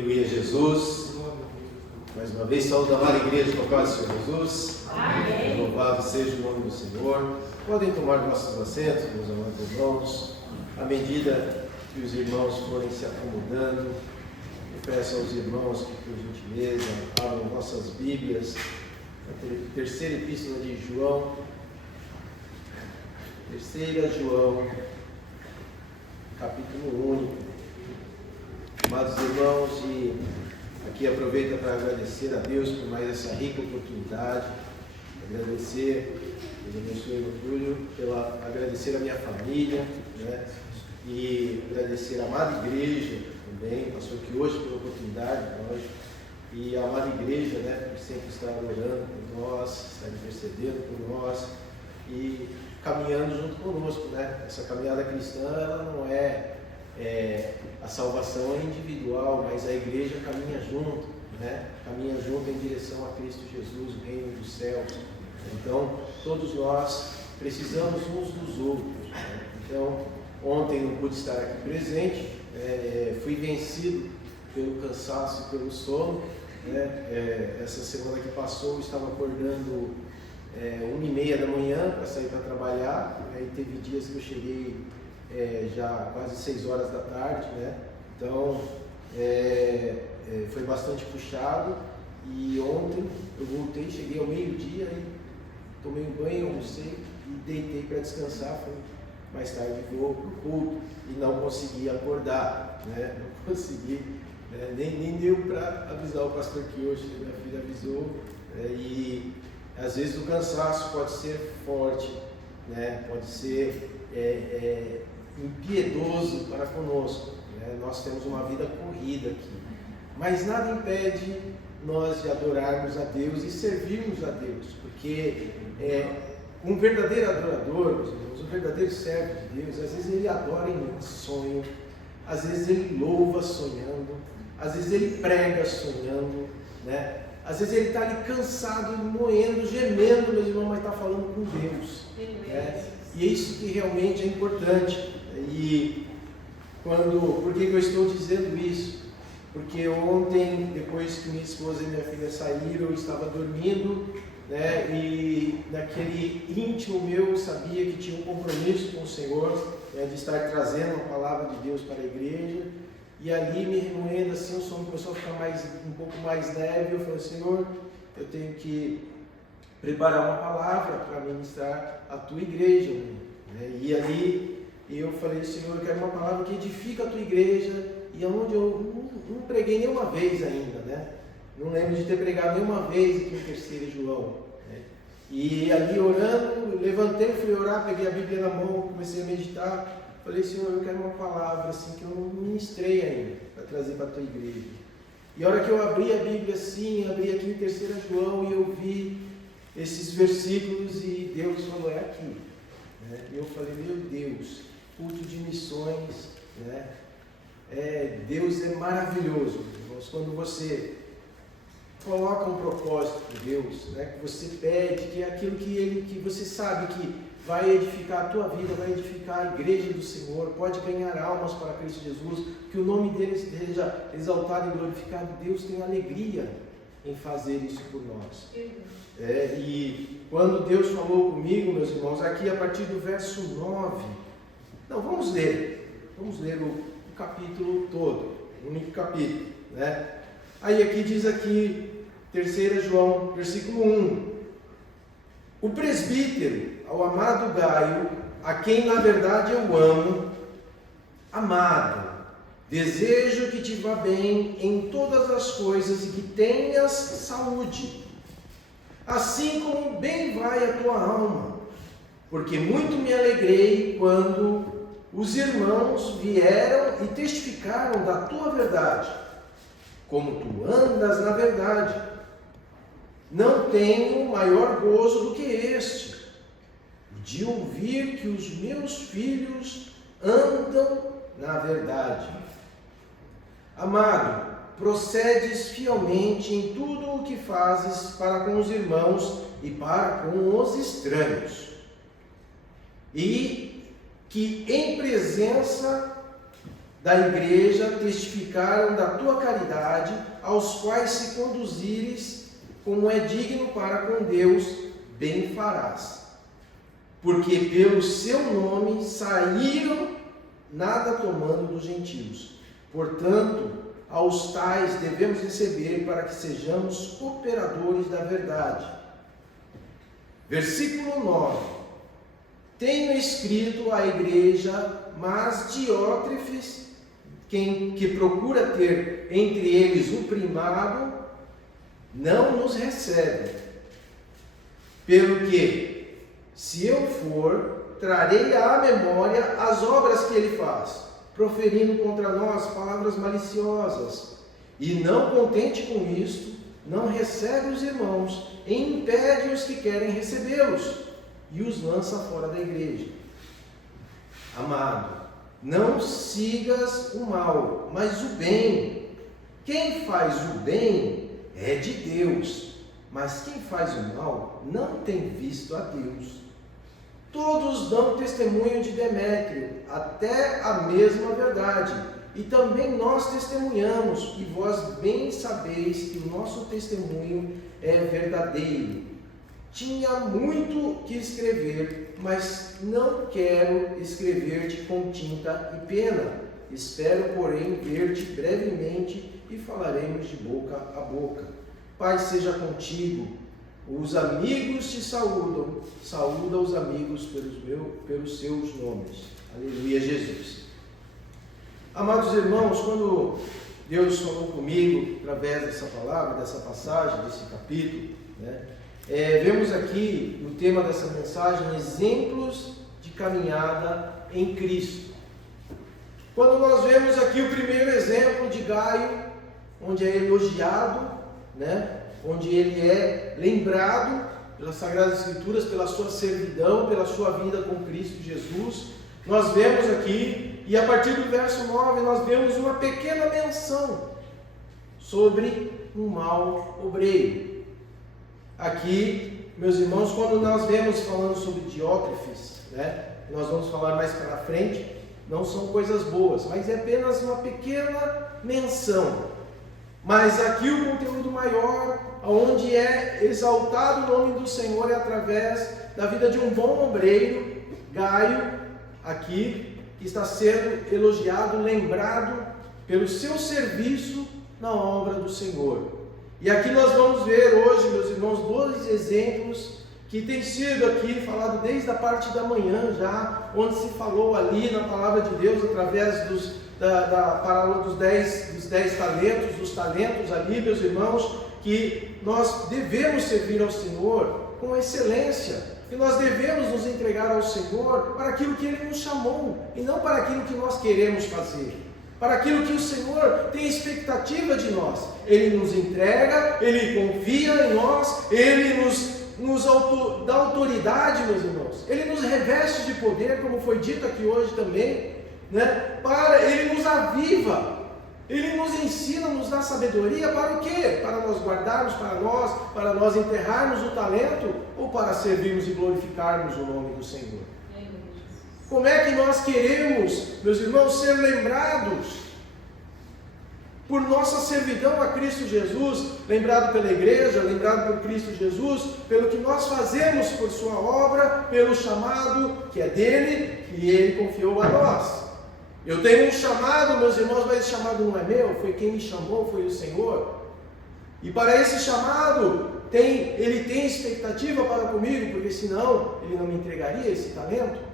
Aleluia, Jesus. Mais uma vez, saúde da amada igreja com a paz do Senhor Jesus. Amém. Louvado seja o nome do Senhor. Podem tomar nossos assentos, meus amados irmãos. À medida que os irmãos forem se acomodando, eu peço aos irmãos que, por gentileza, abram nossas Bíblias, a terceira epístola de João. Terceira João, capítulo único. Amados irmãos, e aqui aproveito para agradecer a Deus por mais essa rica oportunidade, agradecer, Deus abençoe o Túlio, agradecer a minha família, né? E agradecer a amada igreja também, pastor que hoje pela oportunidade, lógico, e a amada igreja, né, por sempre estar orando por nós, estar intercedendo por nós e caminhando junto conosco, né? Essa caminhada cristã, ela não a salvação é individual, mas a igreja caminha junto, né? Caminha junto em direção a Cristo Jesus, o reino dos céus. Então, todos nós precisamos uns dos outros, né? Então, ontem não pude estar aqui presente, fui vencido pelo cansaço e pelo sono, né? Essa semana que passou, eu estava acordando 1h30 da manhã para sair para trabalhar, aí teve dias que eu cheguei já quase 6 horas da tarde, né? Então foi bastante puxado, e ontem eu voltei, cheguei ao meio-dia, tomei um banho, almocei e deitei para descansar. Mais tarde vou para o culto e não consegui acordar, né? Não consegui, né? Nem deu para avisar o pastor que hoje minha filha avisou, e às vezes o cansaço pode ser forte, né? Pode ser impiedoso para conosco, né? Nós temos uma vida corrida aqui, mas nada impede nós de adorarmos a Deus e servirmos a Deus, porque um verdadeiro adorador, meus irmãos, um verdadeiro servo de Deus, às vezes ele adora em sonho, às vezes ele louva sonhando, às vezes ele prega sonhando, né? Às vezes ele está ali cansado, moendo, gemendo, meus irmãos, mas está falando com Deus, né? E é isso que realmente é importante. E por que eu estou dizendo isso? Porque ontem, depois que minha esposa e minha filha saíram, eu estava dormindo, né? E naquele íntimo meu eu sabia que tinha um compromisso com o Senhor, né, de estar trazendo a palavra de Deus para a igreja. E ali, me remoendo assim, o sono começou a ficar um pouco mais leve. Eu falei: Senhor, eu tenho que preparar uma palavra para ministrar a tua igreja, né? E ali eu falei: Senhor, eu quero uma palavra que edifica a tua igreja, e onde eu não preguei nenhuma vez ainda, né? Não lembro de ter pregado nenhuma vez aqui em Terceira João, né? E ali orando, levantei, fui orar, peguei a Bíblia na mão, comecei a meditar. Falei: Senhor, eu quero uma palavra assim que eu não ministrei ainda, para trazer para a tua igreja. E a hora que eu abri a Bíblia assim, abri aqui em Terceira João, e eu vi esses versículos, e Deus falou: é aqui, né? E eu falei: meu Deus, culto de missões, né? Deus é maravilhoso, irmãos, quando você coloca um propósito por Deus, né? Que você pede, que é aquilo que você sabe que vai edificar a tua vida, vai edificar a igreja do Senhor, pode ganhar almas para Cristo Jesus, que o nome dele seja exaltado e glorificado. Deus tem alegria em fazer isso por nós. E quando Deus falou comigo, meus irmãos, aqui a partir do verso 9, vamos ler o capítulo todo, o único capítulo, né? Aí aqui diz aqui, 3 João, versículo 1, o presbítero, ao amado Gaio, a quem na verdade eu amo, amado, desejo que te vá bem em todas as coisas e que tenhas saúde, assim como bem vai a tua alma, porque muito me alegrei quando os irmãos vieram e testificaram da tua verdade, como tu andas na verdade. Não tenho maior gozo do que este, de ouvir que os meus filhos andam na verdade. Amado, procedes fielmente em tudo o que fazes para com os irmãos e para com os estranhos, e que em presença da igreja testificaram da tua caridade, aos quais se conduzires como é digno para com Deus, bem farás. Porque pelo seu nome saíram, nada tomando dos gentios. Portanto, aos tais devemos receber para que sejamos cooperadores da verdade. Versículo 9. Tenho escrito à igreja, mas Diótrefes, que procura ter entre eles o primado, não nos recebe. Pelo que, se eu for, trarei à memória as obras que ele faz, proferindo contra nós palavras maliciosas. E não contente com isto, não recebe os irmãos, e impede os que querem recebê-los, e os lança fora da igreja. Amado, não sigas o mal, mas o bem. Quem faz o bem é de Deus, mas quem faz o mal não tem visto a Deus. Todos dão testemunho de Demétrio, até a mesma verdade, e também nós testemunhamos, e vós bem sabeis que o nosso testemunho é verdadeiro. Tinha muito que escrever, mas não quero escrever-te com tinta e pena. Espero, porém, ver-te brevemente e falaremos de boca a boca. Paz seja contigo. Os amigos te saúdam. Saúda os amigos pelos seus nomes. Aleluia, Jesus. Amados irmãos, quando Deus falou comigo através dessa palavra, dessa passagem, desse capítulo, vemos aqui no tema dessa mensagem exemplos de caminhada em Cristo. Quando nós vemos aqui o primeiro exemplo de Gaio, onde é elogiado, onde ele é lembrado pelas Sagradas Escrituras, pela sua servidão, pela sua vida com Cristo Jesus, nós vemos aqui, e a partir do verso 9, nós vemos uma pequena menção sobre um mau obreiro. Aqui, meus irmãos, quando nós vemos falando sobre Diótrefes, nós vamos falar mais para frente, não são coisas boas, mas é apenas uma pequena menção. Mas aqui o conteúdo maior, onde é exaltado o nome do Senhor, é através da vida de um bom obreiro, Gaio, aqui, que está sendo elogiado, lembrado pelo seu serviço na obra do Senhor. E aqui nós vamos ver hoje, meus irmãos, 2 exemplos que têm sido aqui falado desde a parte da manhã já, onde se falou ali na palavra de Deus, através da parábola dos 10 talentos, dos talentos ali, meus irmãos, que nós devemos servir ao Senhor com excelência, que nós devemos nos entregar ao Senhor para aquilo que Ele nos chamou, e não para aquilo que nós queremos fazer, para aquilo que o Senhor tem expectativa de nós. Ele nos entrega, Ele confia em nós, Ele nos dá autoridade, meus irmãos, Ele nos reveste de poder, como foi dito aqui hoje também, Ele nos aviva, Ele nos ensina, nos dá sabedoria para o quê? Para nós guardarmos para nós enterrarmos o talento, ou para servirmos e glorificarmos o nome do Senhor. Como é que nós queremos, meus irmãos, ser lembrados por nossa servidão a Cristo Jesus, lembrado pela igreja, lembrado por Cristo Jesus, pelo que nós fazemos por sua obra, pelo chamado que é dele, que ele confiou a nós. Eu tenho um chamado, meus irmãos, mas esse chamado não é meu, foi quem me chamou, foi o Senhor. E para esse chamado, ele tem expectativa para comigo, porque senão ele não me entregaria esse talento.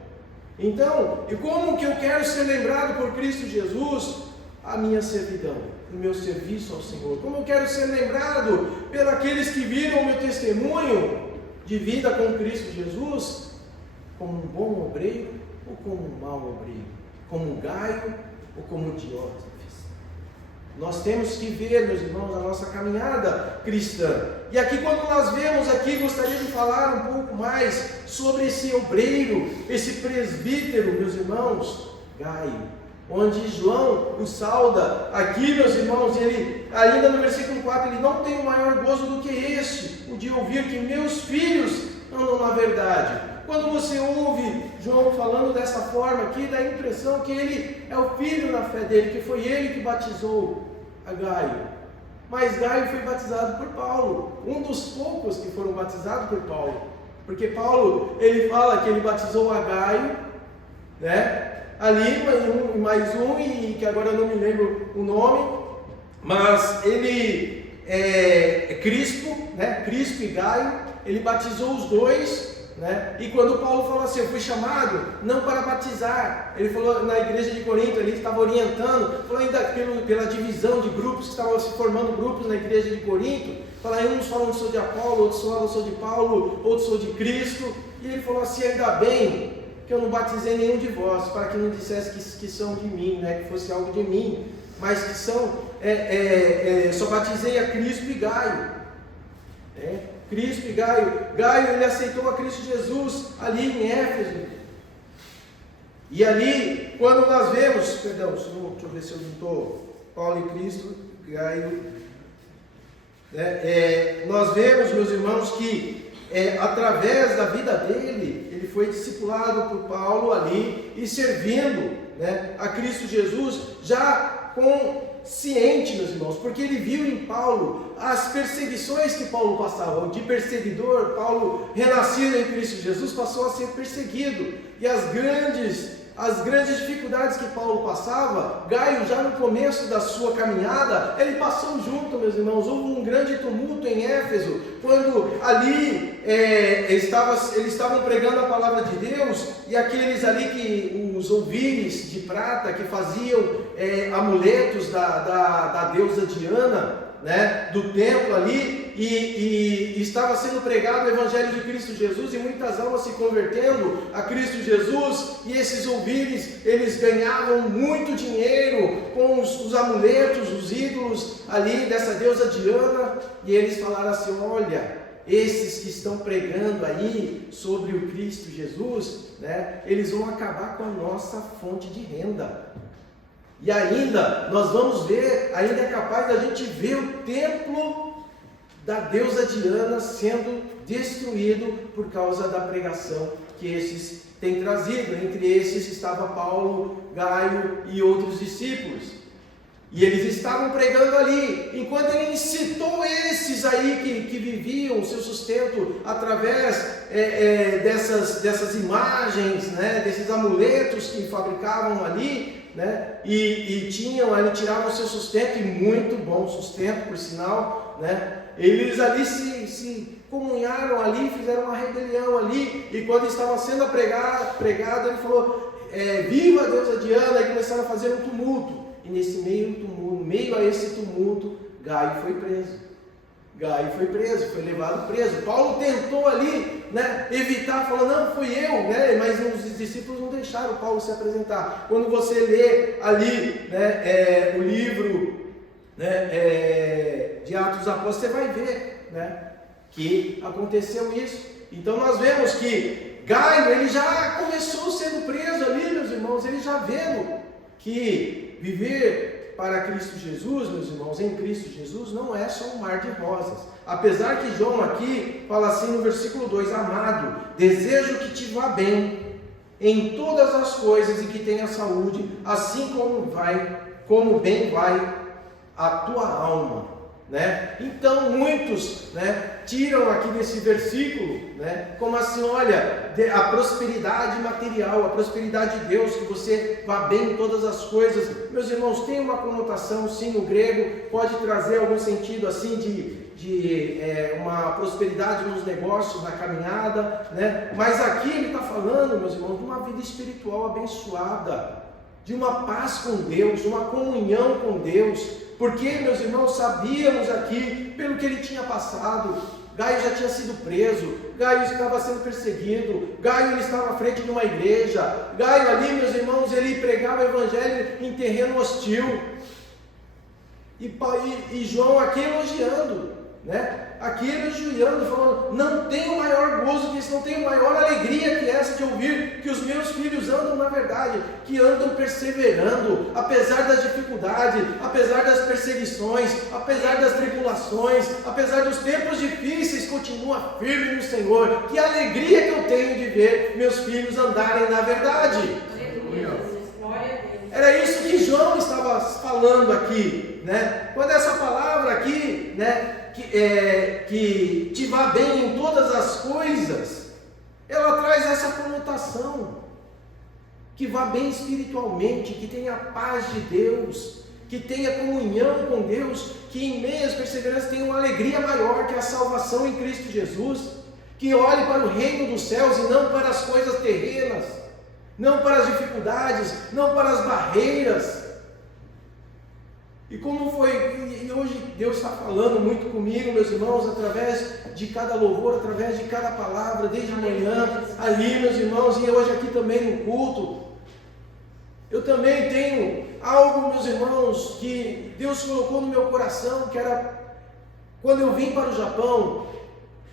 Então, e como que eu quero ser lembrado por Cristo Jesus? A minha servidão, o meu serviço ao Senhor. Como eu quero ser lembrado pelos aqueles que viram o meu testemunho de vida com Cristo Jesus? Como um bom obreiro ou como um mau obreiro? Como um Gaio ou como Diótrefes? Nós temos que ver, meus irmãos, a nossa caminhada cristã. E aqui, quando nós vemos aqui, gostaria de falar um pouco mais sobre esse obreiro, esse presbítero, meus irmãos, Gaio, onde João o sauda aqui, meus irmãos, ele, ainda no versículo 4, ele não tem o maior gozo do que este, o de ouvir que meus filhos andam na verdade, Quando você ouve João falando dessa forma aqui, dá a impressão que ele é o filho na fé dele, que foi ele que batizou a Gaio. Mas Gaio foi batizado por Paulo, um dos poucos que foram batizados por Paulo. Porque Paulo, ele fala que ele batizou a Gaio, né? Ali mais um, e que agora eu não me lembro o nome, mas ele Crispo, né? Crispo e Gaio, ele batizou os dois, né? E quando Paulo falou assim, eu fui chamado não para batizar, ele falou na igreja de Corinto, ele estava orientando, falou ainda pela divisão de grupos, que estavam se formando grupos na igreja de Corinto, uns falando sou de Apolo, outros falando sou de Paulo, outros sou de Cristo, e ele falou assim, ainda bem que eu não batizei nenhum de vós, para que não dissesse que são de mim, né? Que fosse algo de mim, mas que são, só batizei a Crispo e Gaio, Crispo e Gaio. Gaio, ele aceitou a Cristo Jesus ali em Éfeso, e ali, quando nós vemos, deixa eu ver se eu não estou, Paulo e Cristo, Gaio, nós vemos, meus irmãos, que através da vida dele, ele foi discipulado por Paulo ali e servindo, né, a Cristo Jesus, já consciente, meus irmãos, porque ele viu em Paulo as perseguições que Paulo passava. De perseguidor, Paulo, renascido em Cristo Jesus, passou a ser perseguido, e as grandes dificuldades que Paulo passava, Gaio, já no começo da sua caminhada, ele passou junto, meus irmãos. Houve um grande tumulto em Éfeso, quando ali eles estavam pregando a palavra de Deus, e aqueles ali os ouvires de prata, que faziam amuletos da deusa Diana, né, do templo ali, e estava sendo pregado o Evangelho de Cristo Jesus, e muitas almas se convertendo a Cristo Jesus, e esses ouvires, eles ganhavam muito dinheiro com os amuletos, os ídolos ali dessa deusa Diana, e eles falaram assim, olha, esses que estão pregando aí sobre o Cristo Jesus, né, eles vão acabar com a nossa fonte de renda. E ainda, nós vamos ver, ainda é capaz da gente ver o templo da deusa Diana sendo destruído por causa da pregação que esses têm trazido. Entre esses estava Paulo, Gaio e outros discípulos. E eles estavam pregando ali, enquanto ele incitou esses aí que viviam o seu sustento através dessas imagens, né, desses amuletos que fabricavam ali, né, e tiravam o seu sustento, e muito bom sustento, por sinal, né. Eles ali se comunharam ali, fizeram uma rebelião ali, e quando estava sendo pregado, ele falou, viva a deusa Diana, e começaram a fazer um tumulto. E nesse meio a esse tumulto, Gaio foi preso, foi levado preso. Paulo tentou ali, né, evitar, falou, não, fui eu, né, mas os discípulos não deixaram Paulo se apresentar. Quando você lê ali, né, o livro, né, de Atos dos Apóstolos, você vai ver, né, que aconteceu isso. Então nós vemos que Gaio, ele já começou sendo preso ali, meus irmãos, ele já vendo que viver para Cristo Jesus, meus irmãos, em Cristo Jesus, não é só um mar de rosas. Apesar que João aqui fala assim no versículo 2, amado, desejo que te vá bem em todas as coisas e que tenha saúde, assim como bem vai a tua alma. Né? Então muitos, né, tiram aqui desse versículo, né, como assim, olha, a prosperidade material, a prosperidade de Deus, que você vá bem em todas as coisas. Meus irmãos, tem uma conotação, sim, no grego, pode trazer algum sentido assim de uma prosperidade nos negócios, na caminhada, né? Mas aqui ele está falando, meus irmãos, de uma vida espiritual abençoada, de uma paz com Deus, de uma comunhão com Deus. Porque, meus irmãos, sabíamos aqui, pelo que ele tinha passado, Gaio já tinha sido preso, Gaio estava sendo perseguido, Gaio ele estava à frente de uma igreja, Gaio ali, meus irmãos, ele pregava o evangelho em terreno hostil, e João aqui elogiando, né? Aqui elogiando, falando, não tenho maior gozo que isso, não tenho maior alegria que essa de ouvir que os meus filhos andam na verdade, que andam perseverando, apesar das dificuldades, apesar das perseguições, apesar das tribulações, apesar dos tempos difíceis, continua firme no Senhor. Que alegria que eu tenho de ver meus filhos andarem na verdade. Era isso que João estava falando aqui, né? Quando essa palavra aqui, né, que te vá bem em todas as coisas, ela traz essa conotação, que vá bem espiritualmente, que tenha a paz de Deus, que tenha comunhão com Deus, que em meio às perseveranças tenha uma alegria maior que a salvação em Cristo Jesus, que olhe para o reino dos céus e não para as coisas terrenas, não para as dificuldades, não para as barreiras. E como foi, e hoje Deus está falando muito comigo, meus irmãos, através de cada louvor, através de cada palavra, desde manhã, ali, meus irmãos, e hoje aqui também no culto. Eu também tenho algo, meus irmãos, que Deus colocou no meu coração, que era, quando eu vim para o Japão,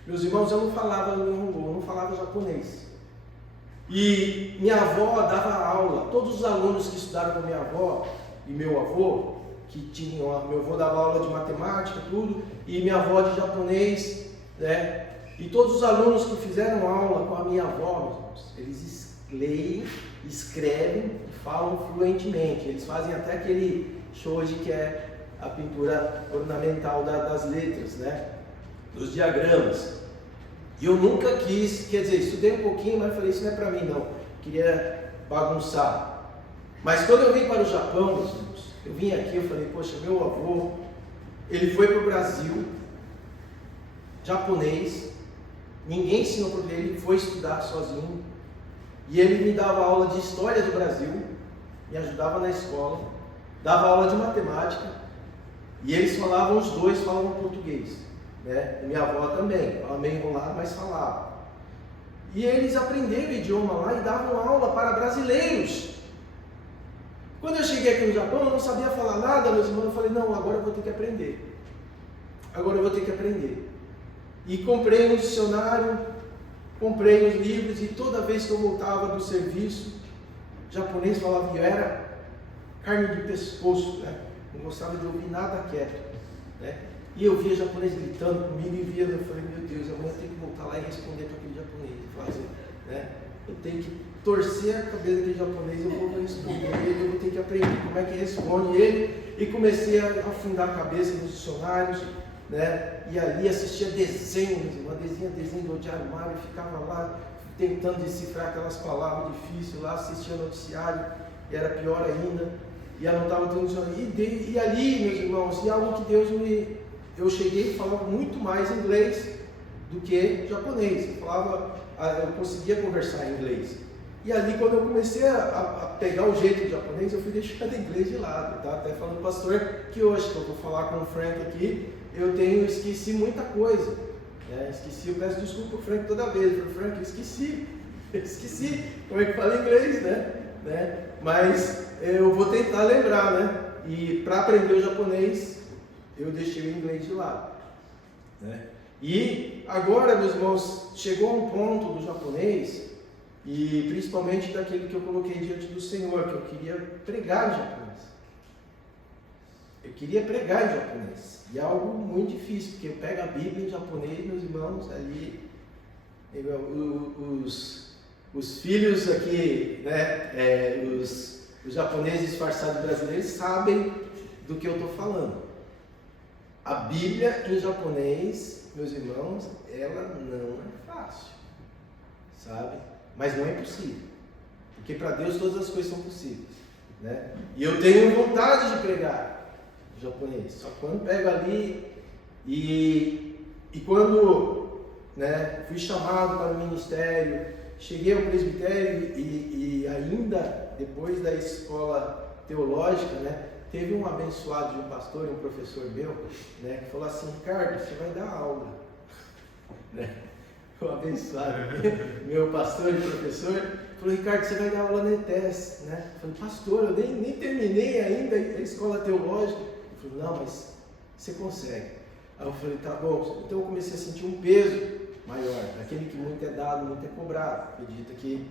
meus irmãos, eu não falava Nihongo, eu não falava japonês. E minha avó dava aula, todos os alunos que estudaram com minha avó e meu avô, meu avô dava aula de matemática, tudo, e minha avó de japonês, né? E todos os alunos que fizeram aula com a minha avó, meus irmãos, eles leem, escrevem e falam fluentemente. Eles fazem até aquele shoji, que é a pintura ornamental das letras, né? Dos diagramas. E eu nunca quis, quer dizer, estudei um pouquinho, mas falei, isso não é para mim não, queria bagunçar. Mas quando eu vim para o Japão, meus irmãos, eu vim aqui, eu falei, poxa, meu avô, ele foi para o Brasil, japonês, ninguém ensinou para ele, ele foi estudar sozinho, e ele me dava aula de história do Brasil, me ajudava na escola, dava aula de matemática, e eles falavam, os dois falavam português, né? E minha avó também, ela meio enrolada, mas falava. E eles aprenderam o idioma lá e davam aula para brasileiros. Quando eu cheguei aqui no Japão, eu não sabia falar nada, meus irmãos, eu falei, não, agora eu vou ter que aprender. Agora eu vou ter que aprender. E comprei um dicionário, comprei os livros, e toda vez que eu voltava do serviço, o japonês falava que eu era carne de pescoço, né? Não gostava de ouvir nada quieto, né? E eu via japonês gritando comigo, e eu falei, meu Deus, amanhã eu tenho que voltar lá e responder para aquele japonês, fazer, né? Eu tenho que torcer a cabeça daquele japonês, eu vou responder ele, eu vou ter que aprender como é que responde ele, e comecei a afundar a cabeça nos dicionários, né? E ali assistia desenhos, desenho do Diário Mário, ficava lá tentando decifrar aquelas palavras difíceis lá, assistia noticiário, e era pior ainda, e anotava tudo no dicionário. E ali, meus irmãos, e algo que Deus me... Eu cheguei e falava muito mais inglês do que japonês. Eu conseguia conversar em inglês. E ali, quando eu comecei a pegar o jeito de japonês, eu fui deixando o inglês de lado. Tá? Até falando para o pastor que hoje, que eu vou falar com o Frank aqui, eu esqueci muita coisa. Né? Esqueci, eu peço desculpa para o Frank toda vez. Eu falei, Frank, eu esqueci como é que fala inglês, né? Mas eu vou tentar lembrar, né? E para aprender o japonês, eu deixei o inglês de lado, né? E agora, meus irmãos, chegou a um ponto do japonês, e principalmente daquele que eu coloquei diante do Senhor, que eu queria pregar em japonês. Eu queria pregar em japonês, e é algo muito difícil, porque eu pego a Bíblia em japonês, meus irmãos, ali, os filhos aqui, né, os japoneses disfarçados brasileiros sabem do que eu estou falando. A Bíblia em japonês, meus irmãos, ela não é fácil, sabe? Mas não é impossível, porque para Deus todas as coisas são possíveis, né? E eu tenho vontade de pregar em japonês, só que quando pego ali e quando, né, fui chamado para o ministério, cheguei ao presbitério e ainda depois da escola teológica, né, teve um abençoado de um pastor, um professor meu, né, que falou assim, Ricardo, você vai dar aula, né? O abençoado, meu pastor e professor, falou, Ricardo, você vai dar aula na ETES, né? Eu falei, pastor, eu nem terminei ainda a escola teológica. Ele falou, não, mas você consegue. Aí eu falei, tá bom. Então eu comecei a sentir um peso maior. Aquele que muito é dado, muito é cobrado. Acredita que,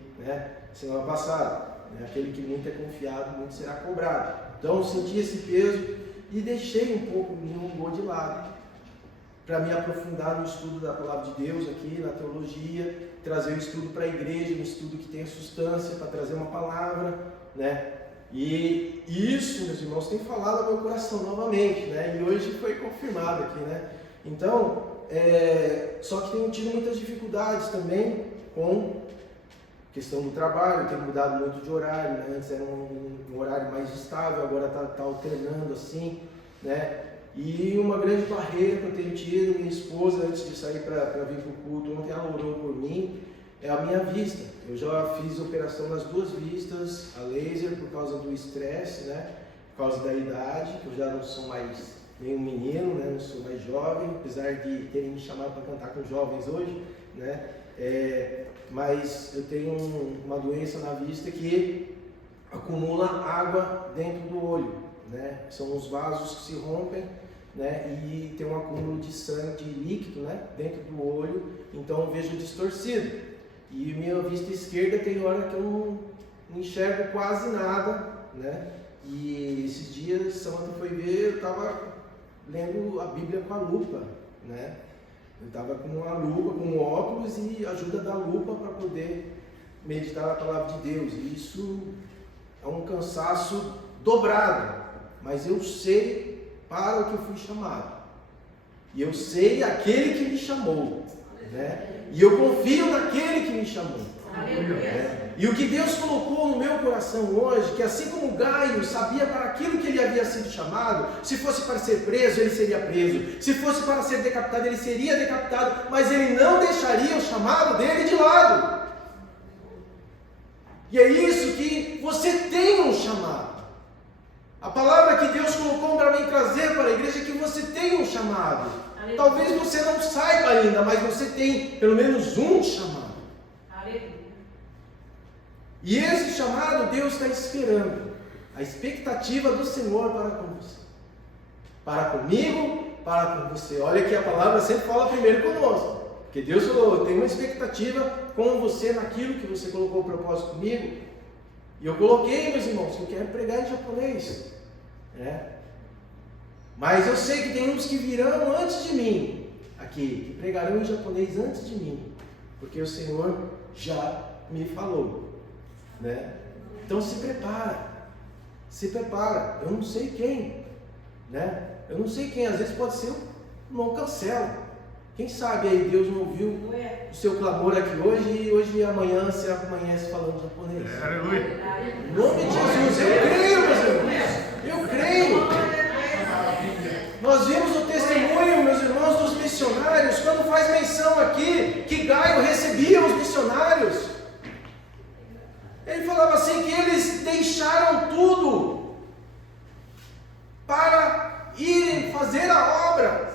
semana passada, aquele que muito é confiado, muito será cobrado. Então eu senti esse peso e deixei um pouco, me rungou de lado, para me aprofundar no estudo da Palavra de Deus aqui, na teologia, trazer o estudo para a igreja, um estudo que tenha substância, para trazer uma palavra, E isso, meus irmãos, tem falado ao meu coração novamente, E hoje foi confirmado aqui, Então, só que tenho tido muitas dificuldades também com questão do trabalho, tenho mudado muito de horário, Antes era um horário mais estável, agora está alternando assim, E uma grande barreira que eu tenho tido, minha esposa, antes de sair para vir para o culto, ontem ela orou por mim, é a minha vista. Eu já fiz operação nas 2 vistas, a laser, por causa do estresse, por causa da idade, que eu já não sou mais nenhum menino, não sou mais jovem, apesar de terem me chamado para cantar com jovens hoje, mas eu tenho uma doença na vista que acumula água dentro do olho, São os vasos que se rompem, e tem um acúmulo de sangue, de líquido, dentro do olho, então eu vejo distorcido. E minha vista esquerda tem hora que eu não enxergo quase nada, E esses dias, Samanta foi ver, eu estava lendo a Bíblia com a lupa, Eu estava com uma lupa, com um óculos e ajuda da lupa para poder meditar a Palavra de Deus. E isso é um cansaço dobrado, mas eu sei para o que eu fui chamado. E eu sei aquele que me chamou, E eu confio naquele que me chamou. E o que Deus colocou no meu coração hoje, que assim como Gaio sabia para aquilo que ele havia sido chamado, se fosse para ser preso, ele seria preso, se fosse para ser decapitado, ele seria decapitado, mas ele não deixaria o chamado dele de lado. E é isso que você tem um chamado. A palavra que Deus colocou para mim trazer para a igreja é que você tem um chamado. Talvez você não saiba ainda, mas você tem pelo menos um chamado. E esse chamado Deus está esperando. A expectativa do Senhor para com você. Para comigo, para com você. Olha que a palavra sempre fala primeiro conosco. Porque Deus falou, eu tenho uma expectativa com você naquilo que você colocou o propósito comigo. E eu coloquei, meus irmãos, que eu quero pregar em japonês. Mas eu sei que tem uns que virão antes de mim, aqui, que pregarão em japonês antes de mim, porque o Senhor já me falou, Então se prepara, eu não sei quem, eu não sei quem, às vezes pode ser um não cancela, quem sabe aí Deus não ouviu o seu clamor aqui hoje e hoje e amanhã você amanhece falando japonês. Em nome de Jesus, eu creio, meus irmãos, eu creio. Nós vimos o testemunho, meus irmãos, dos missionários, quando faz menção aqui que Gaio recebia os missionários. Ele falava assim que eles deixaram tudo para irem fazer a obra.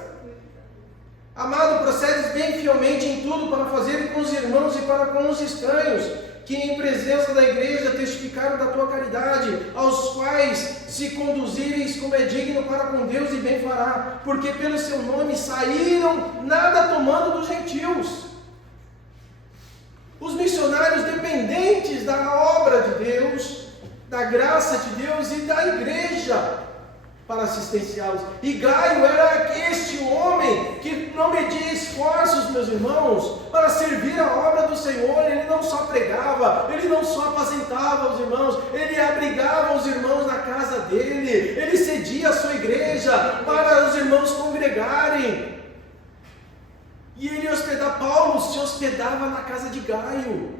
Amado, procedes bem fielmente em tudo para fazer com os irmãos e para com os estranhos, que em presença da igreja testificaram da tua caridade, aos quais se conduzireis como é digno para com Deus e bem fará, porque pelo seu nome saíram, nada tomando dos gentios. Os missionários dependentes da obra de Deus, da graça de Deus e da igreja para assistenciá-los. E Gaio era este homem que não media esforços, meus irmãos, para servir a obra do Senhor. Ele não só pregava, ele não só apacentava os irmãos, ele abrigava os irmãos na casa dele, ele cedia a sua igreja para os irmãos congregarem. E ele Paulo se hospedava na casa de Gaio.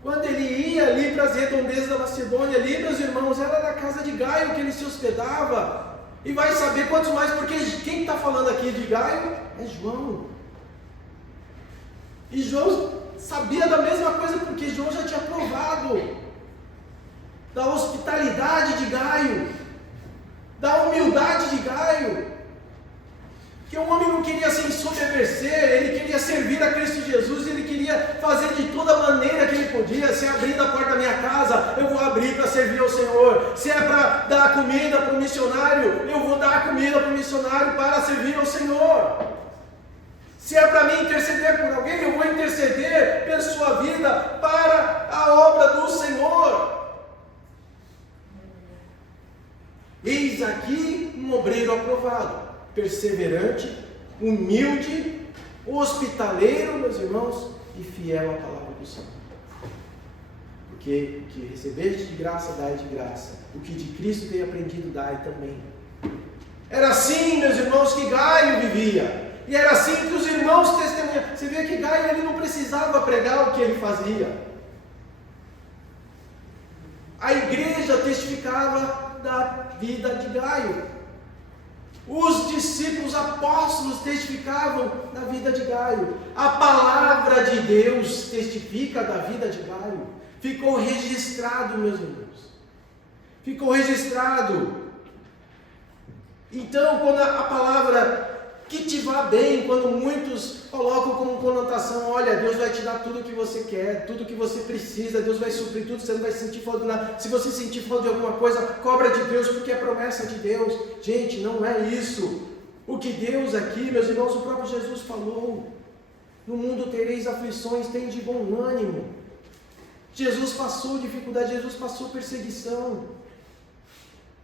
Quando ele ia ali para as redondezas da Macedônia, ali, meus irmãos, era na casa de Gaio que ele se hospedava. E vai saber quantos mais, porque quem está falando aqui de Gaio é João. E João sabia da mesma coisa, porque João já tinha provado da hospitalidade de Gaio, da humildade de Gaio. Que Porque o homem não queria se ensoberbecer, ele queria servir a Cristo Jesus, ele queria fazer de toda maneira que ele podia. Se é abrindo a porta da minha casa, eu vou abrir para servir ao Senhor. Se é para dar comida para o missionário, eu vou dar comida para o missionário para servir ao Senhor. Se é para mim interceder por alguém, eu vou interceder pela sua vida para a obra do Senhor. Eis aqui um obreiro aprovado, perseverante, humilde, hospitaleiro, meus irmãos, e fiel à palavra do Senhor. Porque o que recebeste de graça, dai de graça. O que de Cristo tem aprendido, dai também. Era assim, meus irmãos, que Gaio vivia. E era assim que os irmãos testemunhavam. Você vê que Gaio ele não precisava pregar o que ele fazia. A igreja testificava da vida de Gaio. Os discípulos apóstolos testificavam da vida de Gaio. A palavra de Deus testifica da vida de Gaio. Ficou registrado, meus irmãos. Ficou registrado. Então, quando a palavra que te vá bem, quando muitos colocam como conotação, olha, Deus vai te dar tudo o que você quer, tudo o que você precisa, Deus vai suprir tudo, você não vai sentir falta de nada. Se você sentir falta de alguma coisa, cobra de Deus, porque é promessa de Deus. Gente, não é isso. O que Deus aqui, meus irmãos, o próprio Jesus falou, no mundo tereis aflições, tem de bom ânimo. Jesus passou dificuldade, Jesus passou perseguição.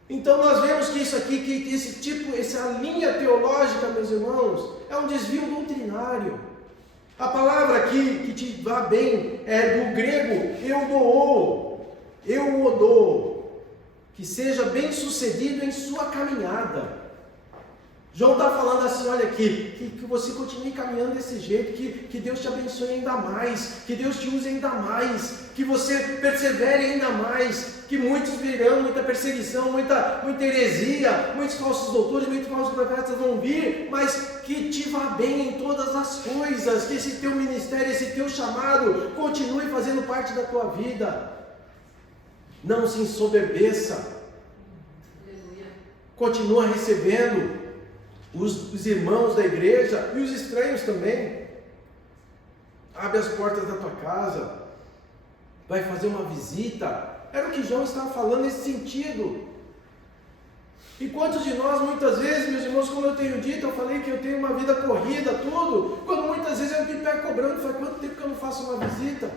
Então nós vemos que isso aqui, que essa linha teológica, meus irmãos, é um desvio doutrinário. A palavra aqui, que te vá bem, é do grego eu o dou, que seja bem sucedido em sua caminhada. João está falando assim, olha aqui, que você continue caminhando desse jeito, que Deus te abençoe ainda mais, que Deus te use ainda mais, que você persevere ainda mais, que muitos virão, muita perseguição, muita heresia, muitos falsos doutores, muitos falsos profetas vão vir, mas que te vá bem em todas as coisas, que esse teu ministério, esse teu chamado, continue fazendo parte da tua vida. Não se ensoberbeça, continua recebendo os irmãos da igreja e os estranhos também. Abre as portas da tua casa, vai fazer uma visita. Era o que João estava falando nesse sentido. E quantos de nós, muitas vezes, meus irmãos, como eu tenho dito, eu falei que eu tenho uma vida corrida, tudo, quando muitas vezes eu me pego cobrando, faz quanto tempo que eu não faço uma visita?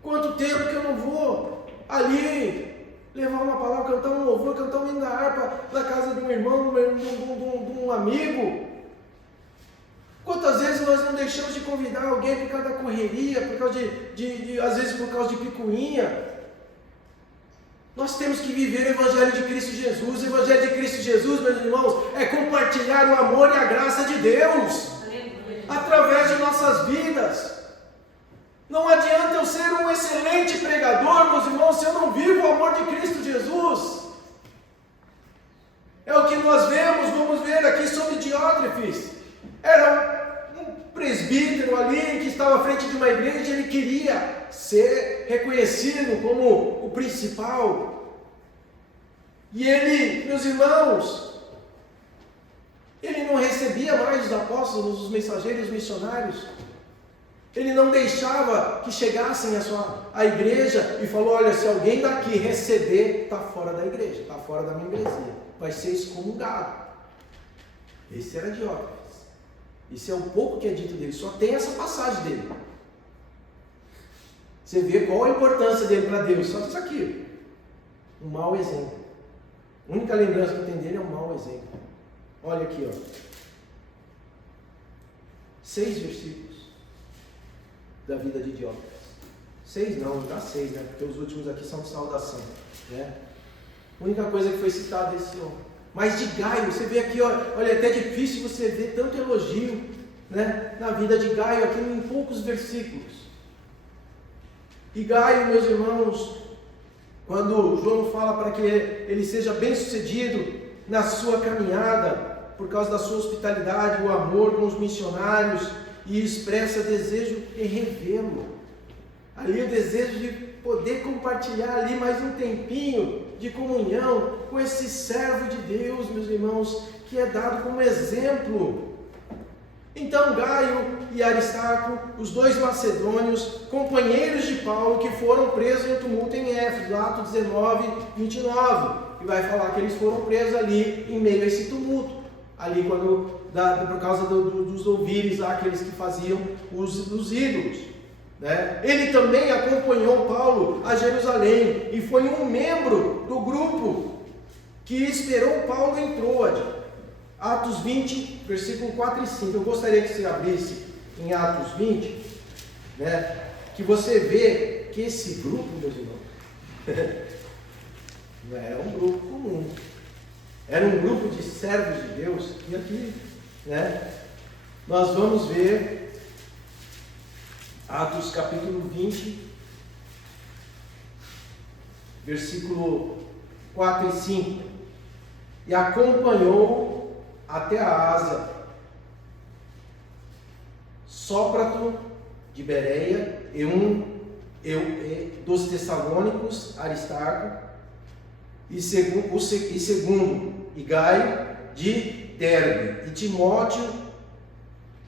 Quanto tempo que eu não vou ali levar uma palavra, cantar um louvor, cantar um hino da harpa na casa de um irmão, de um amigo? Quantas vezes nós não deixamos de convidar alguém por causa da correria, por causa às vezes por causa de picuinha? Nós temos que viver o Evangelho de Cristo Jesus. O Evangelho de Cristo Jesus, meus irmãos, é compartilhar o amor e a graça de Deus através de nossas vidas. Não adianta eu ser um excelente pregador, meus irmãos, se eu não vivo o amor de Cristo Jesus. É o que nós vamos ver aqui sobre Diótrefes. Era um presbítero ali que estava à frente de uma igreja, ele queria ser reconhecido como o principal. E ele, meus irmãos, ele não recebia mais os apóstolos, os mensageiros, os missionários. Ele não deixava que chegassem à igreja e falou, olha, se alguém daqui receber, está fora da igreja, está fora da membresia, vai ser excomungado. Esse era Diótrefes. Isso é um pouco que é dito dele, só tem essa passagem dele. Você vê qual a importância dele para Deus, só isso aqui. Um mau exemplo. A única lembrança que tem dele é um mau exemplo. Olha aqui, ó. 6 versículos da vida de Diótrefes. 6 não, dá 6, né? Porque os últimos aqui são de saudação, né? A única coisa que foi citada desse homem. Mas de Gaio, você vê aqui, olha, é até difícil você ver tanto elogio, né, na vida de Gaio aqui em poucos versículos. E Gaio, meus irmãos, quando João fala para que ele seja bem sucedido na sua caminhada, por causa da sua hospitalidade, o amor com os missionários, e expressa desejo em revê-lo. ali o desejo de poder compartilhar ali mais um tempinho de comunhão com esse servo de Deus, meus irmãos, que é dado como exemplo. Então Gaio e Aristarco, os dois macedônios, companheiros de Paulo, que foram presos no tumulto em Éfeso, Atos 19, 29, e vai falar que eles foram presos ali em meio a esse tumulto, ali por causa dos ouvires lá, aqueles que faziam uso dos ídolos. Né? Ele também acompanhou Paulo a Jerusalém e foi um membro do grupo que esperou Paulo em Troade. Atos 20, versículo 4 e 5. Eu gostaria que você abrisse em Atos 20, né, que você vê que esse grupo, meus irmãos, não era um grupo comum. Era um grupo de servos de Deus. E aqui, né, nós vamos ver Atos capítulo 20, versículo 4 e 5. E acompanhou até a Ásia, Sópater de Bereia, dos Tessalônicos, Aristarco, e segundo, e Gaio de Derbe, e Timóteo,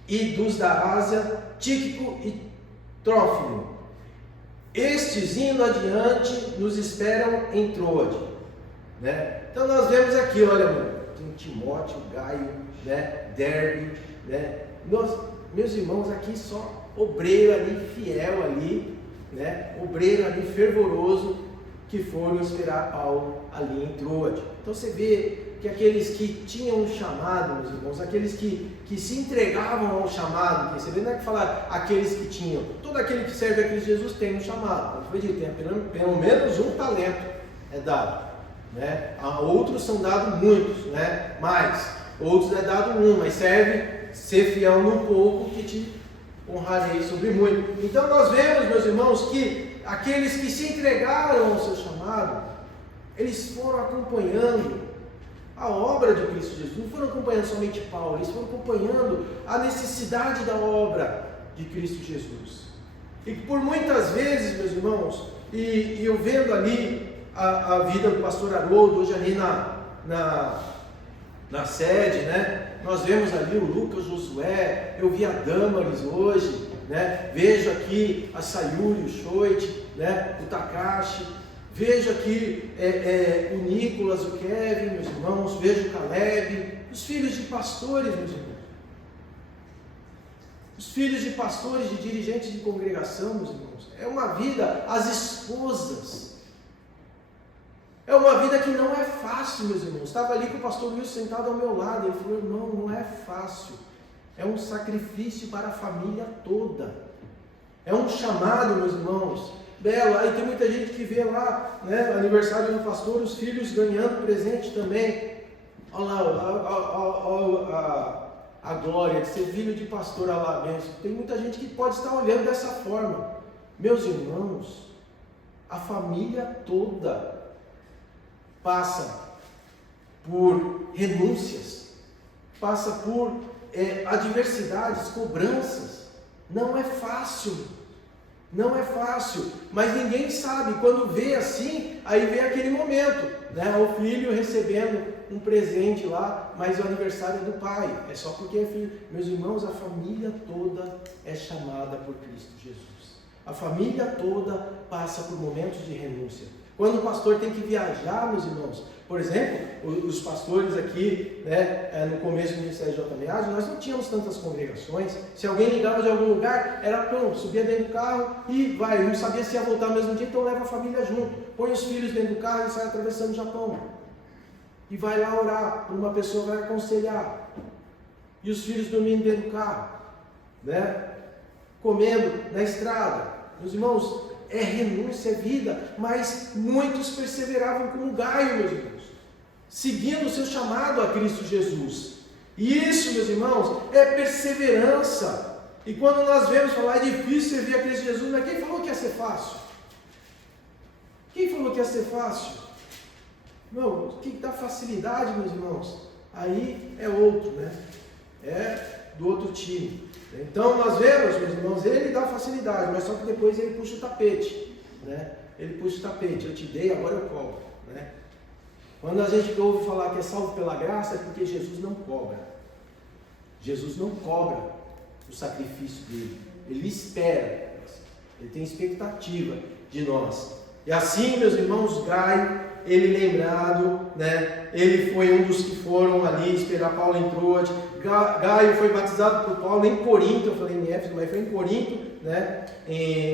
e dos da Ásia, Tíquico e Trófimo. Estes, indo adiante, nos esperam em Troade. Né? Então nós vemos aqui, olha, tem Timóteo, Gaio, né? Derbe, né? Meus irmãos, aqui só obreiro ali, fiel ali, né? Obreiro ali, fervoroso, que foram esperar Paulo ali em Troade. Então você vê que aqueles que tinham um chamado, meus irmãos, aqueles que se entregavam ao chamado, que você vê, não é que falar aqueles que tinham, todo aquele que serve a Cristo Jesus tem um chamado, como foi dito, tem pelo menos um talento é dado. Né? A outros são dados muitos, né? Mais, outros é dado um, mas serve ser fiel no pouco que te honrarei sobre muito. Então nós vemos, meus irmãos, que aqueles que se entregaram ao seu chamado, eles foram acompanhando a obra de Cristo Jesus, não foram acompanhando somente Paulo, eles foram acompanhando a necessidade da obra de Cristo Jesus. E por muitas vezes, meus irmãos, e eu vendo ali a vida do pastor Haroldo, hoje ali na sede, né? Nós vemos ali o Lucas Josué, eu vi a Damaris hoje, né? Vejo aqui a Sayuri, o Shoit, né? O Takashi, vejo aqui o Nicolas, o Kevin, meus irmãos, vejo o Caleb, os filhos de pastores, meus irmãos. Os filhos de pastores, de dirigentes de congregação, meus irmãos. É uma vida, as esposas. É uma vida que não é fácil, meus irmãos. Estava ali com o pastor Wilson sentado ao meu lado. Ele falou, irmão, não é fácil. É um sacrifício para a família toda. É um chamado, meus irmãos. Belo, aí tem muita gente que vê lá, né, aniversário do pastor, os filhos ganhando presente também. Olha lá, a glória de ser filho de pastor, olha lá, benção. Tem muita gente que pode estar olhando dessa forma. Meus irmãos, a família toda passa por renúncias, passa por adversidades, cobranças. Não é fácil, não é fácil, mas ninguém sabe. Quando vê assim, aí vem aquele momento, né? O filho recebendo um presente lá, mas o aniversário é do pai, é só porque é filho. Meus irmãos, a família toda é chamada por Cristo Jesus. A família toda passa por momentos de renúncia. Quando o pastor tem que viajar, meus irmãos, por exemplo, os pastores aqui, né, no começo do Ministério de JMA, nós não tínhamos tantas congregações. Se alguém ligava de algum lugar, era pronto, subia dentro do carro e vai. Não sabia se ia voltar no mesmo dia, então leva a família junto. Põe os filhos dentro do carro e sai atravessando o Japão. E vai lá orar, uma pessoa vai aconselhar. E os filhos dormindo dentro do carro, né, comendo na estrada. Meus irmãos, é renúncia, é vida, mas muitos perseveravam como Gaio, meus irmãos, seguindo o seu chamado a Cristo Jesus. E isso, meus irmãos, é perseverança. E quando nós vemos falar, é difícil servir a Cristo Jesus, mas quem falou que ia ser fácil? Quem falou que ia ser fácil? Não, quem dá facilidade, meus irmãos, aí é outro, né? É do outro time. Então nós vemos, meus irmãos, ele dá facilidade, mas só que depois ele puxa o tapete, né? Ele puxa o tapete, eu te dei, agora eu cobro, né? Quando a gente ouve falar que é salvo pela graça, é porque Jesus não cobra. Jesus não cobra o sacrifício dele, ele espera, ele tem expectativa de nós. E assim, meus irmãos, Gaio, ele lembrado, né? Ele foi um dos que foram ali esperar Paulo em Troade. Gaio foi batizado por Paulo em Corinto, eu falei em Éfeso, mas foi em Corinto, né?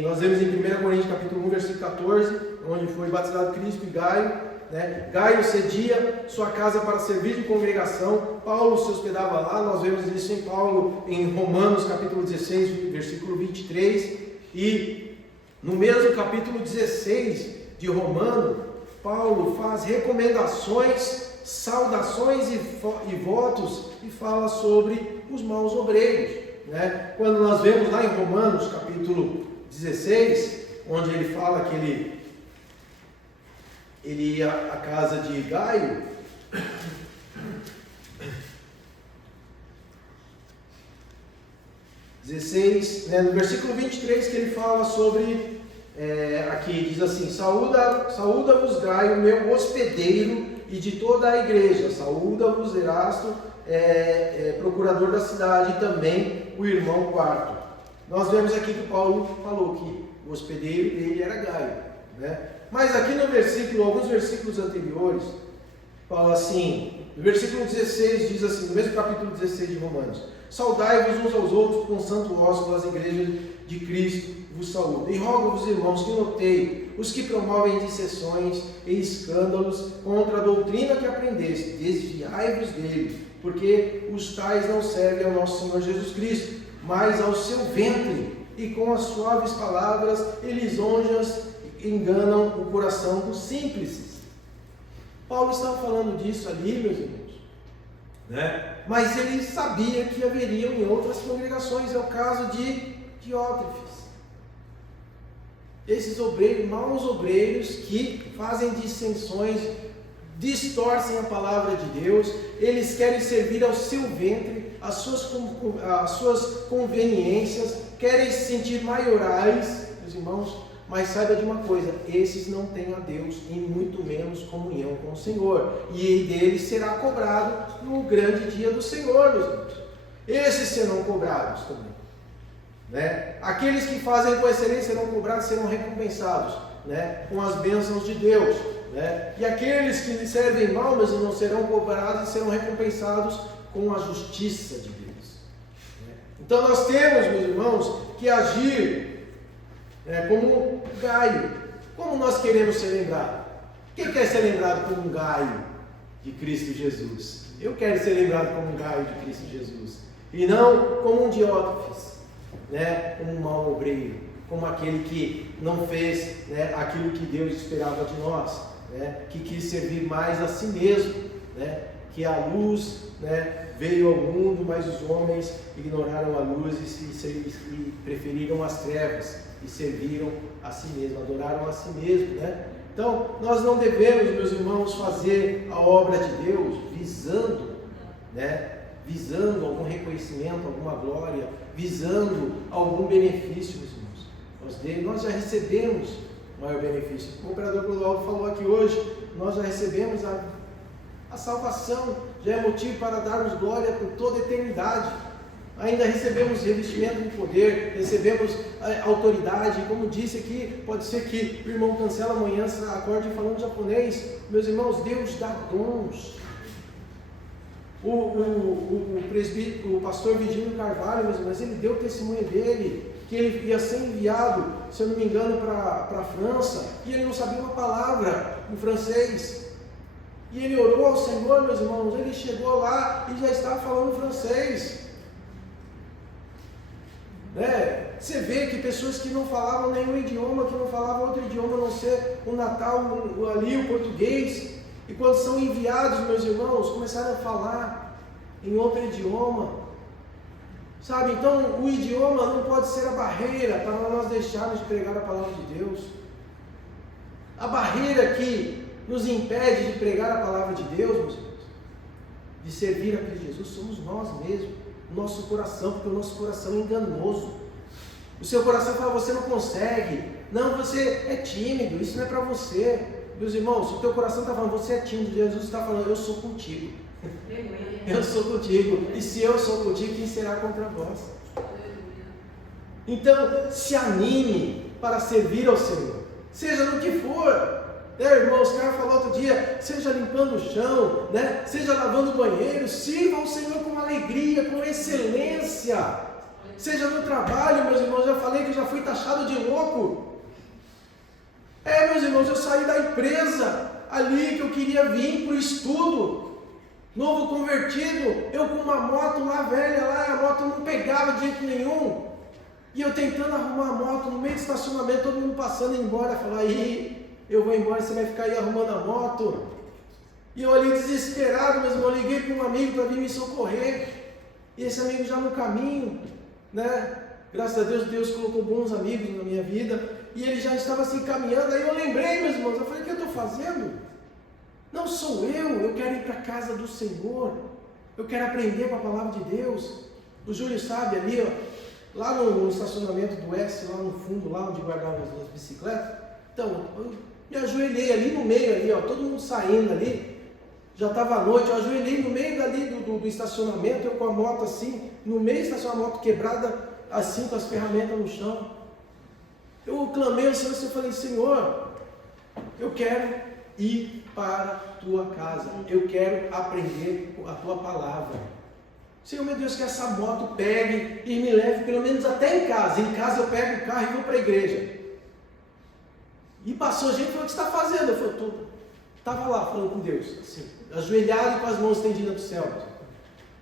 Nós vemos em 1 Coríntios capítulo 1, versículo 14, onde foi batizado Crispo e Gaio, né? Gaio cedia sua casa para servir de congregação, Paulo se hospedava lá, nós vemos isso em Romanos capítulo 16, versículo 23, e no mesmo capítulo 16 de Romanos, Paulo faz recomendações, saudações e votos e fala sobre os maus obreiros, né? Quando nós vemos lá em Romanos capítulo 16, onde ele fala que ele ia à casa de Gaio, né, no versículo 23 que ele fala sobre, aqui diz assim: saúda-vos Gaio, meu hospedeiro, e de toda a igreja, saúda-vos Erasto, procurador da cidade, e também o irmão Quarto. Nós vemos aqui que Paulo falou que o hospedeiro dele era Gaio, né? Mas aqui no versículo, alguns versículos anteriores, fala assim, no versículo 16 diz assim, no mesmo capítulo 16 de Romanos: saudai-vos uns aos outros com santo ósculo, as igrejas de Cristo vos saúdam. E rogo-vos, irmãos, que noteiem os que promovem dissensões e escândalos contra a doutrina que aprendeste, desviai-vos dele, porque os tais não servem ao nosso Senhor Jesus Cristo, mas ao seu ventre, e com as suaves palavras e lisonjas enganam o coração dos simples. Paulo estava falando disso ali, meus irmãos, né? Mas ele sabia que haveriam em outras congregações. É o caso de Diótrefes. Esses obreiros, maus obreiros, que fazem dissensões, distorcem a palavra de Deus, eles querem servir ao seu ventre, às suas conveniências, querem se sentir maiorais, meus irmãos. Mas saiba de uma coisa, esses não têm a Deus e muito menos comunhão com o Senhor. E deles será cobrado no grande dia do Senhor, meus irmãos. Esses serão cobrados também, né? Aqueles que fazem com excelência serão cobrados, serão recompensados, né, com as bênçãos de Deus, né? E aqueles que lhe servem mal, meus irmãos, serão cobrados e serão recompensados com a justiça de Deus, né? Então nós temos, meus irmãos, que agir como Gaio. Como nós queremos ser lembrados? Quem quer ser lembrado como um Gaio de Cristo Jesus? Eu quero ser lembrado como um Gaio de Cristo Jesus, e não como um Diótrefes, né? Como um mau obreiro, como aquele que não fez, né, aquilo que Deus esperava de nós, né? Que quis servir mais a si mesmo, né? Que a luz, né, veio ao mundo, mas os homens ignoraram a luz e preferiram as trevas e serviram a si mesmo, adoraram a si mesmo, né? Então, nós não devemos, meus irmãos, fazer a obra de Deus visando, né, visando algum reconhecimento, alguma glória, visando algum benefício, meus irmãos. Nós já recebemos o maior benefício. O operador Clodoaldo falou aqui hoje, nós já recebemos a salvação, já é motivo para darmos glória por toda a eternidade. Ainda recebemos revestimento de poder, recebemos autoridade. Como disse aqui, pode ser que o irmão Cancela amanhã acorde falando japonês. Meus irmãos, Deus dá dons. O pastor Virgínio Carvalho, meus irmãos, ele deu testemunho dele, que ele ia ser enviado, se eu não me engano, para a França, e ele não sabia uma palavra em francês. E ele orou ao Senhor, meus irmãos, ele chegou lá e já estava falando francês. Né? Você vê que pessoas que não falavam nenhum idioma, que não falavam outro idioma a não ser o natal, ali o português, e quando são enviados, meus irmãos, começaram a falar em outro idioma, sabe? Então o idioma não pode ser a barreira para nós deixarmos de pregar a palavra de Deus. A barreira que nos impede de pregar a palavra de Deus, meus irmãos, de servir a Cristo Jesus, somos nós mesmos. o nosso coração, porque o nosso coração é enganoso. O seu coração fala, você não consegue, não, você é tímido, isso não é para você. Meus irmãos, se o teu coração está falando, você é tímido, Jesus está falando, eu sou contigo. Eu sou contigo, e se eu sou contigo, quem será contra vós? Então, se anime para servir ao Senhor, seja no que for. Irmão, os caras falaram outro dia, seja limpando o chão, né? Seja lavando o banheiro, sirva ao Senhor com alegria, com excelência. Seja no trabalho, meus irmãos, já falei que eu já fui taxado de louco. Meus irmãos, eu saí da empresa ali que eu queria vir para o estudo, novo convertido, eu com uma moto lá velha, lá a moto não pegava de jeito nenhum, e eu tentando arrumar a moto no meio do estacionamento, todo mundo passando embora, falar, aí eu vou embora, você vai ficar aí arrumando a moto. E eu ali desesperado, meus irmãos, liguei para um amigo para vir me socorrer, e esse amigo já no caminho, né? Graças a Deus, Deus colocou bons amigos na minha vida, e ele já estava assim caminhando. Aí eu lembrei, meus irmãos, eu falei, o que eu estou fazendo? Não sou eu quero ir para a casa do Senhor, eu quero aprender com a palavra de Deus. O Júlio sabe ali, ó, lá no estacionamento do S, lá no fundo, lá onde guardava as bicicletas. Então, eu me ajoelhei ali no meio, ali, ó, todo mundo saindo ali, já estava à noite, eu ajoelhei no meio dali do estacionamento, eu com a moto assim, no meio do estacionamento, a moto quebrada, assim, com as ferramentas no chão. Eu clamei ao Senhor, eu falei, Senhor, eu quero ir para a tua casa, eu quero aprender a tua palavra. Senhor, meu Deus, que essa moto pegue e me leve pelo menos até em casa. Em casa eu pego o carro e vou para a igreja. E passou gente e falou, o que você está fazendo? Eu falei, estava lá falando com Deus, assim, ajoelhado e com as mãos estendidas para o céu.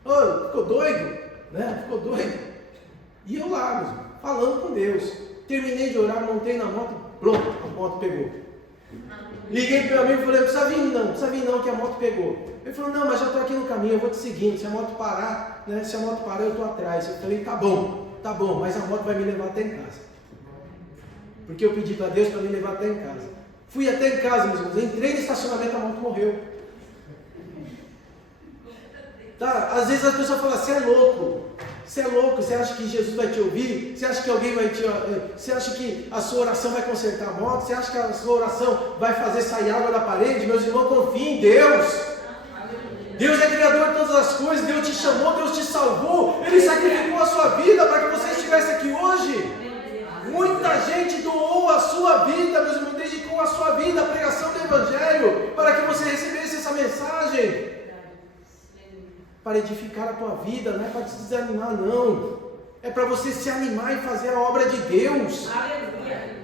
Oh, ficou doido? Né? Ficou doido? E eu lá, falando com Deus. Terminei de orar, montei na moto, pronto, a moto pegou. Liguei para o meu amigo e falei, não precisa vir não, que a moto pegou. Ele falou, não, mas já estou aqui no caminho, eu vou te seguindo, se a moto parar, né, se a moto parar eu estou atrás. Eu falei, tá bom, mas a moto vai me levar até em casa. Porque eu pedi para Deus para me levar até em casa. Fui até em casa, meus irmãos, entrei no estacionamento, a moto morreu. Tá? Às vezes as pessoas falam, você é louco, você acha que Jesus vai te ouvir? Você acha que alguém vai te... Você acha que a sua oração vai consertar a moto? Você acha que a sua oração vai fazer sair água da parede? Meus irmãos, confiem em Deus. Deus é criador de todas as coisas, Deus te chamou, Deus te salvou, Ele sacrificou a sua vida para que você estivesse aqui hoje. Muita gente doou a sua vida, meus irmãos, dedicou a sua vida à pregação do Evangelho, para que você recebesse essa mensagem. Para edificar a tua vida, não é para te desanimar, não. É para você se animar e fazer a obra de Deus. Aleluia.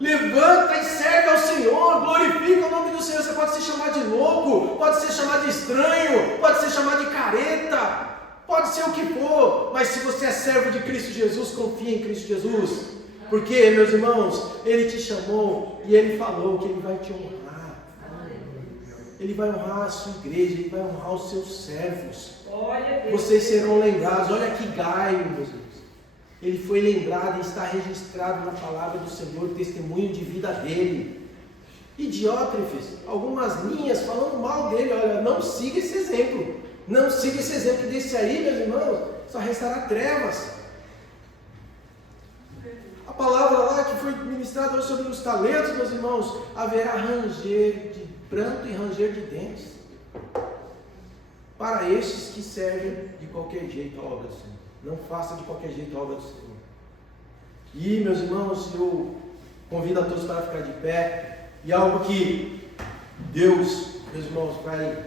Levanta e serve ao Senhor, glorifica o nome do Senhor. Você pode se chamar de louco, pode ser chamado de estranho, pode ser chamado de careta, pode ser o que for, mas se você é servo de Cristo Jesus, confia em Cristo Jesus, porque, meus irmãos, Ele te chamou e Ele falou que Ele vai te honrar. Ele vai honrar a sua igreja, Ele vai honrar os seus servos. Vocês serão lembrados. Olha que Gaio, meus irmãos. Ele foi lembrado e está registrado na palavra do Senhor, o testemunho de vida dele. E Diótrefes, algumas linhas falando mal dele. Olha, não siga esse exemplo. Não siga esse exemplo, que desse aí, meus irmãos, só restará trevas. A palavra lá que foi ministrada hoje sobre os talentos, meus irmãos, haverá ranger de pranto e ranger de dentes para estes que servem de qualquer jeito a obra do Senhor. Não faça de qualquer jeito a obra do Senhor. E, meus irmãos, eu convido a todos para ficar de pé. E algo que Deus, meus irmãos, vai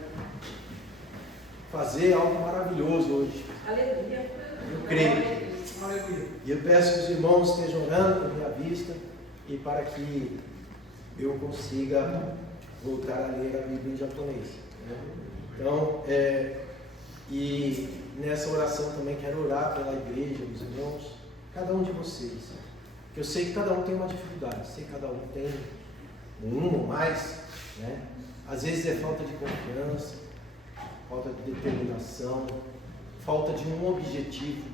fazer algo maravilhoso hoje. Aleluia. Eu creio. Aleluia. E eu peço que os irmãos estejam orando por minha vista e para que eu consiga voltar a ler a Bíblia em japonês. Então, e nessa oração também quero orar pela igreja, meus irmãos, cada um de vocês. Eu sei que cada um tem uma dificuldade, sei que cada um tem um ou mais, né? Às vezes é falta de confiança, falta de determinação, falta de um objetivo,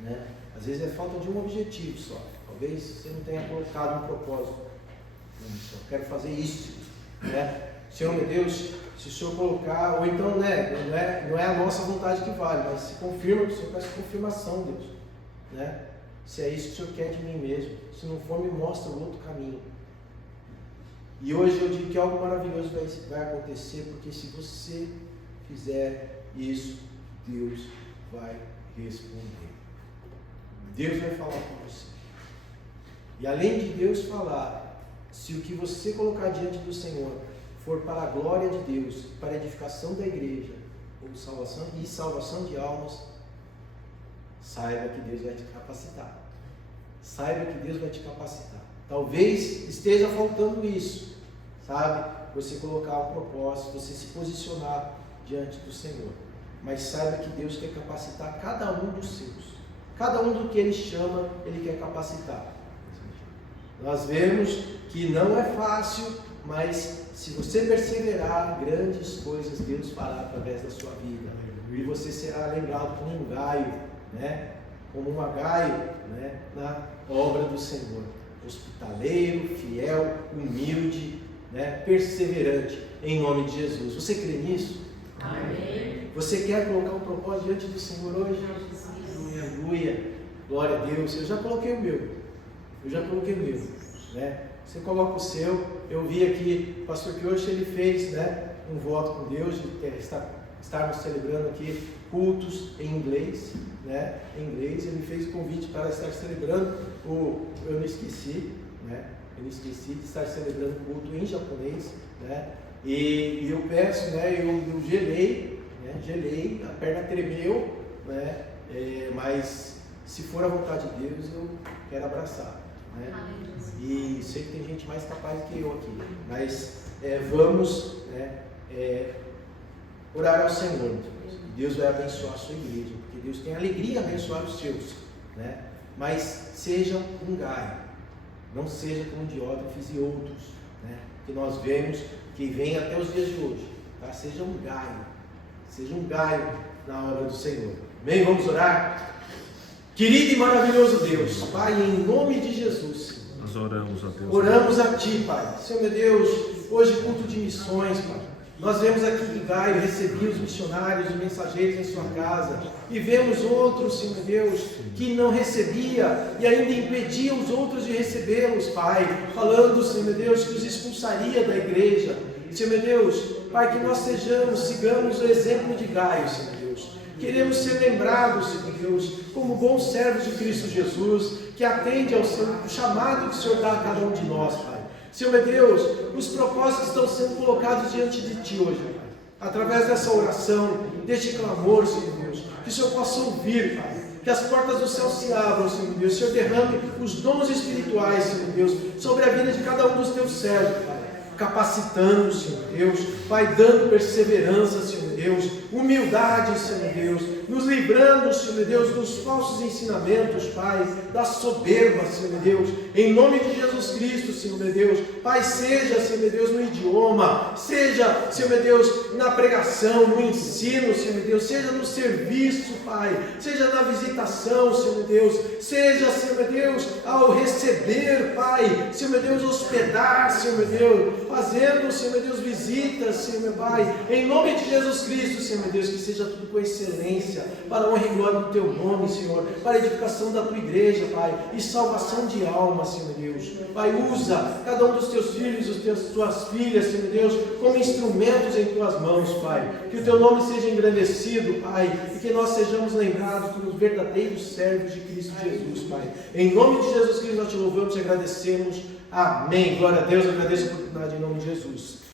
né? Às vezes é falta de um objetivo só. Talvez você não tenha colocado um propósito. Eu quero fazer isso, né? Senhor, meu Deus, se o Senhor colocar, ou então, né, não é a nossa vontade que vale, mas se confirma, que o Senhor peça confirmação, Deus, né? Se é isso que o Senhor quer de mim mesmo. Se não for, me mostra o outro caminho. E hoje eu digo que algo maravilhoso vai acontecer, porque se você fizer isso, Deus vai responder. Deus vai falar com você. E além de Deus falar, se o que você colocar diante do Senhor for para a glória de Deus, para a edificação da igreja, ou salvação de almas, saiba que Deus vai te capacitar. Saiba que Deus vai te capacitar. Talvez esteja faltando isso, sabe? Você colocar um propósito, você se posicionar diante do Senhor. Mas saiba que Deus quer capacitar cada um dos seus. Cada um do que Ele chama, Ele quer capacitar. Nós vemos que não é fácil, mas se você perseverar, grandes coisas Deus fará através da sua vida. E você será lembrado como um gaio, né? Como um gaio, né? Na obra do Senhor. Hospitaleiro, fiel, humilde, né? Perseverante, em nome de Jesus. Você crê nisso? Amém. Você quer colocar um propósito diante do Senhor hoje? Aleluia. Glória a Deus. Eu já coloquei o meu. Né? Você coloca o seu. Eu vi aqui, o pastor Kioshi, ele fez, né, um voto com Deus de estarmos celebrando aqui cultos em inglês, né? Em inglês, ele fez o convite para estar celebrando eu não esqueci, né? Eu não esqueci de estar celebrando o culto em japonês, né? E eu peço, né? Eu gelei, né? Gelei, a perna tremeu, né? Mas se for a vontade de Deus, eu quero abraçar, né? E sei que tem gente mais capaz do que eu aqui, mas vamos, né, orar ao Senhor. Deus vai abençoar a sua igreja, porque Deus tem alegria em abençoar os seus, né? Mas seja um gaio, não seja como Diótrefes e outros, né, que nós vemos que vem até os dias de hoje, tá? Seja um gaio na obra do Senhor. Amém? Vamos orar? Querido e maravilhoso Deus, Pai, em nome de Jesus, nós oramos a Deus. Oramos a Ti, Pai. Senhor meu Deus, hoje culto de missões, Pai. Nós vemos aqui que Gaio recebia os missionários, os mensageiros em sua casa, e vemos outros, Senhor Deus, que não recebia e ainda impedia os outros de recebê-los, Pai, falando, Senhor meu Deus, que os expulsaria da igreja. Senhor meu Deus, Pai, que nós sigamos o exemplo de Gaio, Senhor Deus. Queremos ser lembrados, Senhor Deus, como bons servos de Cristo Jesus, que atende ao chamado que o Senhor dá a cada um de nós, Pai. Senhor meu Deus, os propósitos estão sendo colocados diante de Ti hoje, Pai. Através dessa oração, deste clamor, Senhor Deus, que o Senhor possa ouvir, Pai. Que as portas do céu se abram, Senhor Deus. O Senhor derrame os dons espirituais, Senhor Deus, sobre a vida de cada um dos Teus servos, Pai. Capacitando, Senhor Deus, Pai, dando perseverança, Senhor Deus, humildade, Senhor Deus, nos livrando, Senhor Deus, dos falsos ensinamentos, Pai, da soberba, Senhor Deus, em nome de Jesus Cristo, Senhor meu Deus, Pai, seja, Senhor meu Deus, no idioma, seja, Senhor meu Deus, na pregação, no ensino, Senhor meu Deus, seja no serviço, Pai, seja na visitação, Senhor meu Deus, seja, Senhor meu Deus, ao receber, Pai, Senhor meu Deus, hospedar, Senhor meu Deus, fazendo, Senhor meu Deus, visitas, Senhor meu Pai, em nome de Jesus Cristo, Senhor meu Deus, que seja tudo com excelência, para a honra e glória do Teu nome, Senhor, para a edificação da Tua igreja, Pai, e salvação de almas, Senhor Deus. Pai, usa cada um dos Teus filhos, Tuas filhas, Senhor Deus, como instrumentos em Tuas mãos, Pai, que o Teu nome seja engrandecido, Pai, e que nós sejamos lembrados como verdadeiros servos de Cristo Jesus, Pai. Em nome de Jesus Cristo nós Te louvamos e agradecemos. Amém. Glória a Deus, eu agradeço a oportunidade em nome de Jesus.